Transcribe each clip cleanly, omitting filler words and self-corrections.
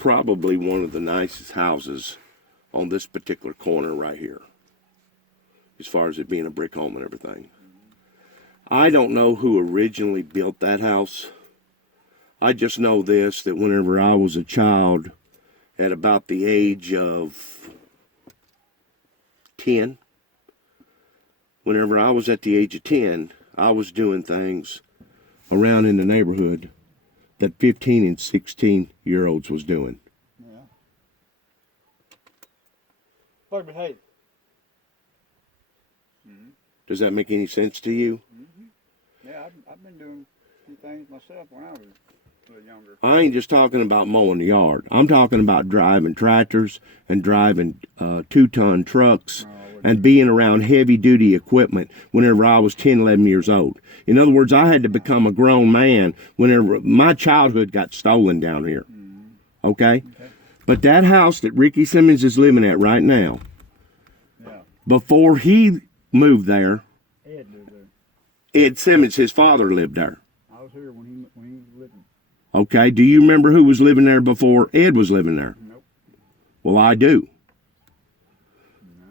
probably one of the nicest houses on this particular corner right here, as far as it being a brick home and everything. I don't know who originally built that house. I just know this, that whenever I was a child, at about the age of 10, whenever I was at the age of 10, I was doing things around in the neighborhood that 15 and 16-year-olds was doing. Yeah. Like behave. Does that make any sense to you? Yeah, I've been doing some things myself when I was a little younger. I ain't just talking about mowing the yard. I'm talking about driving tractors and driving 2-ton trucks and being around heavy-duty equipment whenever I was 10, 11 years old. In other words, I had to become a grown man whenever my childhood got stolen down here. Okay? But that house that Ricky Simmons is living at right now, before he moved there, Ed lived there. Ed Simmons, his father, lived there. I was here when he was living. Okay, do you remember who was living there before Ed was living there? Nope. Well, I do. No.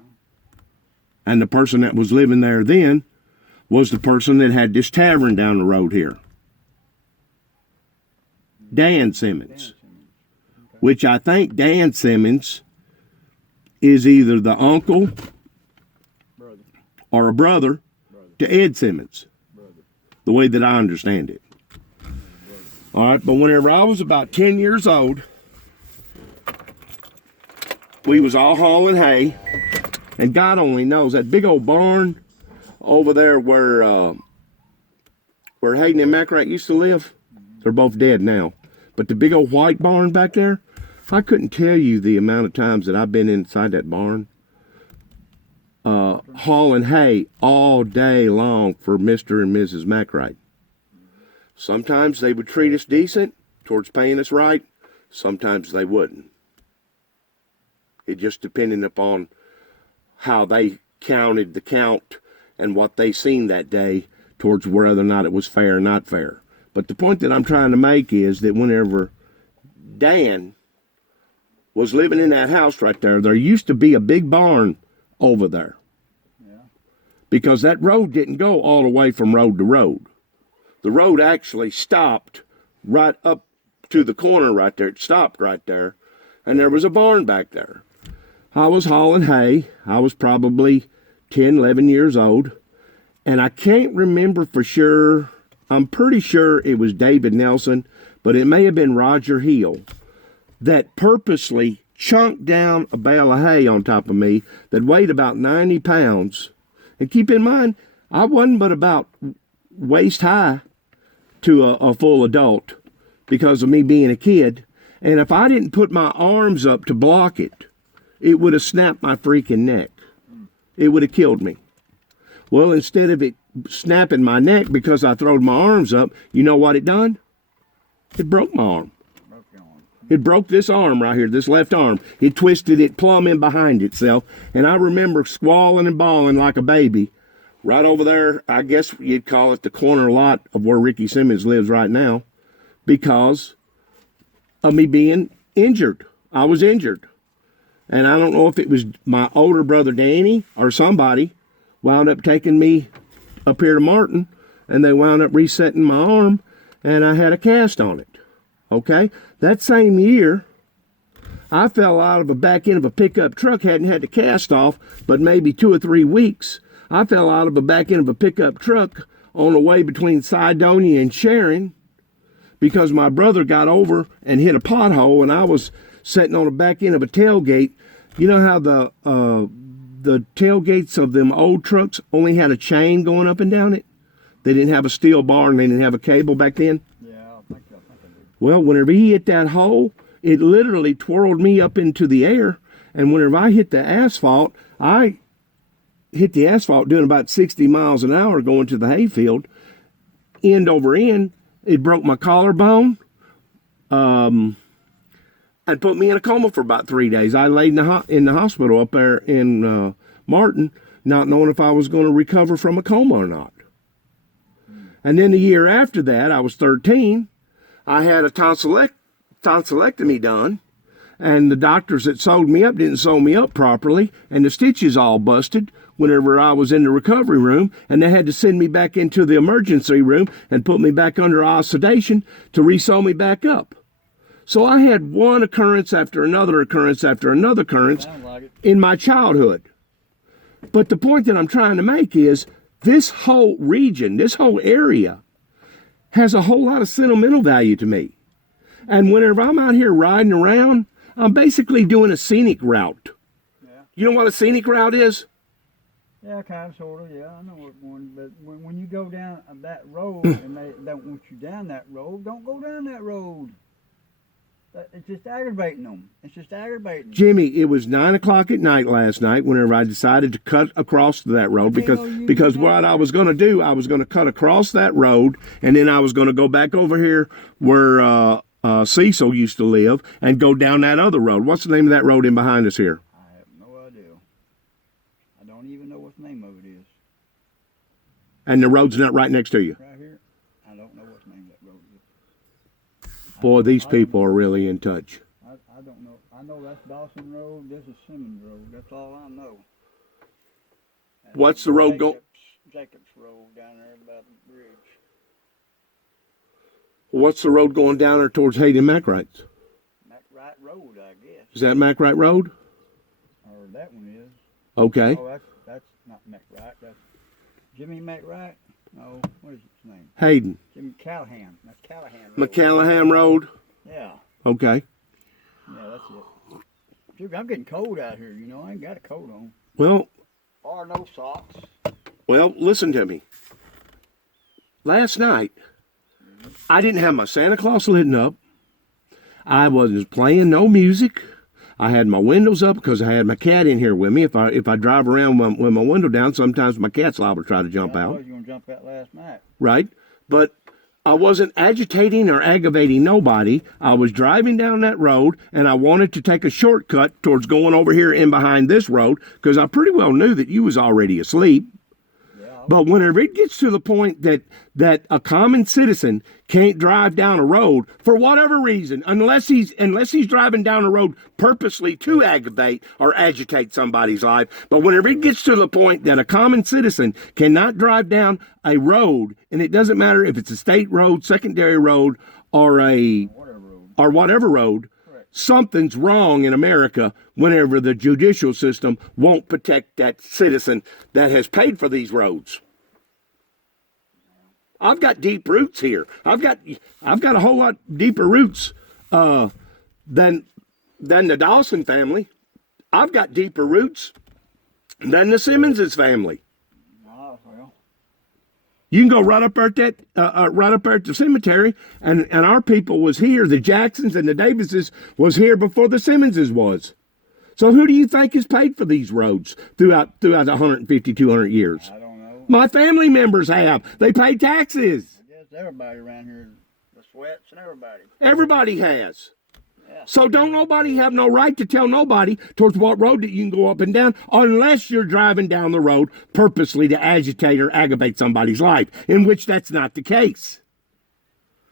And the person that was living there then was the person that had this tavern down the road here. Dan Simmons. Okay. Which I think Dan Simmons is either the uncle Brother. or a brother to Ed Simmons, the way that I understand it. All right, but whenever I was about 10 years old, we was all hauling hay, and God only knows, that big old barn over there where Hayden and McRae used to live, they're both dead now, but the big old white barn back there, I couldn't tell you the amount of times that I've been inside that barn hauling hay all day long for Mr. and Mrs. McRae. Sometimes they would treat us decent towards paying us right. Sometimes they wouldn't. It just depended upon how they counted the count and what they seen that day towards whether or not it was fair or not fair. But the point that I'm trying to make is that whenever Dan was living in that house right there, there used to be a big barn over there. Because that road didn't go all the way from road to road. The road actually stopped right up to the corner right there. It stopped right there. And there was a barn back there. I was hauling hay. I was probably 10, 11 years old. And I can't remember for sure. I'm pretty sure it was David Nelson, but it may have been Roger Hill that purposely chunked down a bale of hay on top of me that weighed about 90 pounds. And keep in mind, I wasn't but about waist high to a full adult because of me being a kid. And if I didn't put my arms up to block it, it would have snapped my freaking neck. It would have killed me. Well, instead of it snapping my neck because I throwed my arms up, you know what it done? It broke my arm. It broke this arm right here, this left arm. It twisted it plumb in behind itself. And I remember squalling and bawling like a baby right over there. I guess you'd call it the corner lot of where Ricky Simmons lives right now because of me being injured. I was injured. And I don't know if it was my older brother Danny or somebody wound up taking me up here to Martin, and they wound up resetting my arm, and I had a cast on it. Okay? That same year, I fell out of the back end of a pickup truck, hadn't had the cast off, but maybe 2 or 3 weeks. I fell out of the back end of a pickup truck on the way between Sidonia and Sharon because my brother got over and hit a pothole, and I was sitting on the back end of a tailgate. You know how the tailgates of them old trucks only had a chain going up and down it? They didn't have a steel bar and they didn't have a cable back then? Yeah, I think I did. Well, whenever he hit that hole, it literally twirled me up into the air. And whenever I hit the asphalt, I hit the asphalt doing about 60 miles an hour going to the hayfield. End over end, it broke my collarbone. And put me in a coma for about 3 days. I laid in the hospital up there in Martin, not knowing if I was going to recover from a coma or not. And then the year after that, I was 13. I had a tonsillectomy done, and the doctors that sewed me up didn't sew me up properly, and the stitches all busted whenever I was in the recovery room, and they had to send me back into the emergency room and put me back under sedation to re-sew me back up. So I had one occurrence after another occurrence after another occurrence in my childhood. But the point that I'm trying to make is this whole region, this whole area, has a whole lot of sentimental value to me. And whenever I'm out here riding around, I'm basically doing a scenic route. Yeah. You know what a scenic route is? Yeah, kind of, sort of, yeah, I know what one, but when you go down that road and they don't want you down that road, don't go down that road. It's just aggravating them. It's just aggravating. Jimmy, it was 9 o'clock at night last night whenever I decided to cut across that road because what I was going to do, I was going to cut across that road, and then I was going to go back over here where Cecil used to live and go down that other road. What's the name of that road in behind us here? I have no idea. I don't even know what the name of it is. And the road's not right next to you? Right here? I don't know what the name of that road is. Boy, these people are really in touch. I don't know. I know that's Dawson Road. This is Simmons Road. That's all I know. And What's the road go? Jacobs Road down there by the bridge. What's the road going down there towards Hayden McWright's? McWright Road, I guess. Is that McWright Road? Or that one is. Okay. Oh, that's not McWright. That's Jimmy McWright. No, what is his name? Hayden. Jimmy Callahan. That's Callahan Road. McCallahan Road? Yeah. Okay. Yeah, that's it. Dude, I'm getting cold out here, you know. I ain't got a coat on. Well, Or no socks. well, listen to me. Last night, I didn't have my Santa Claus lit up. I wasn't playing no music. I had my windows up because I had my cat in here with me. If I drive around with my window down, sometimes my cat's liable to try to jump I out. was going to jump out last night. Right? But I wasn't agitating or aggravating nobody. I was driving down that road, and I wanted to take a shortcut towards going over here in behind this road because I pretty well knew that you was already asleep. But whenever it gets to the point that a common citizen can't drive down a road for whatever reason, unless he's driving down a road purposely to aggravate or agitate somebody's life, but whenever it gets to the point that a common citizen cannot drive down a road, and it doesn't matter if it's a state road, secondary road, or whatever road, something's wrong in America whenever the judicial system won't protect that citizen that has paid for these roads. I've got deep roots here. I've got a whole lot deeper roots than the Dawson family. I've got deeper roots than the Simmonses family. Oh, well. You can go right up there at the cemetery, and our people was here. The Jacksons and the Davises was here before the Simmonses was. So who do you think has paid for these roads throughout 150, 200 years? I don't know. My family members have. They pay taxes. I guess everybody around here, the Sweats and everybody. Everybody has. Yeah. So don't nobody have no right to tell nobody towards what road that you can go up and down unless you're driving down the road purposely to agitate or aggravate somebody's life, in which that's not the case.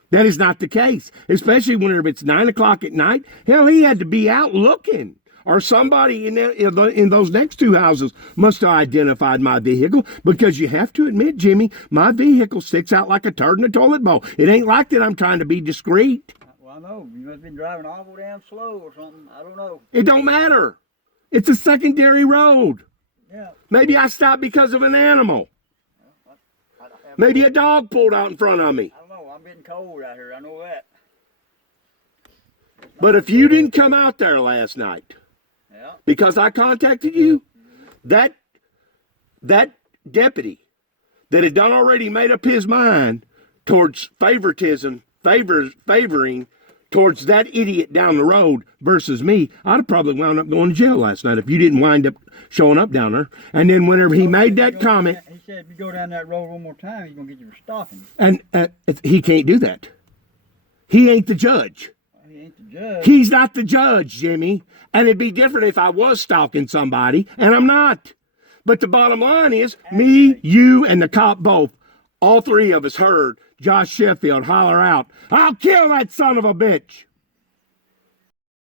That is not the case, especially whenever it's 9 o'clock at night. Hell, he had to be out looking. Or somebody in those next two houses must have identified my vehicle, because you have to admit, Jimmy, my vehicle sticks out like a turd in a toilet bowl. It ain't like that I'm trying to be discreet. Well, I know. You must have been driving awful damn slow or something. I don't know. It don't matter. It's a secondary road. Yeah. Maybe I stopped because of an animal. Maybe a dog pulled out in front of me. I don't know. I'm getting cold out here. I know that. But if you didn't come out there last night, Yeah. because I contacted you, that deputy that had done already made up his mind towards favoring towards that idiot down the road versus me, I'd have probably wound up going to jail last night if you didn't wind up showing up down there. And then whenever he made that comment, He said if you go down that road one more time, he's going to get you for stalking. and he can't do that. He ain't the judge. He ain't the judge. He's not the judge, Jimmy. And it'd be different if I was stalking somebody, and I'm not. But the bottom line is, me, you, and the cop both, all three of us heard Josh Sheffield holler out, "I'll kill that son of a bitch."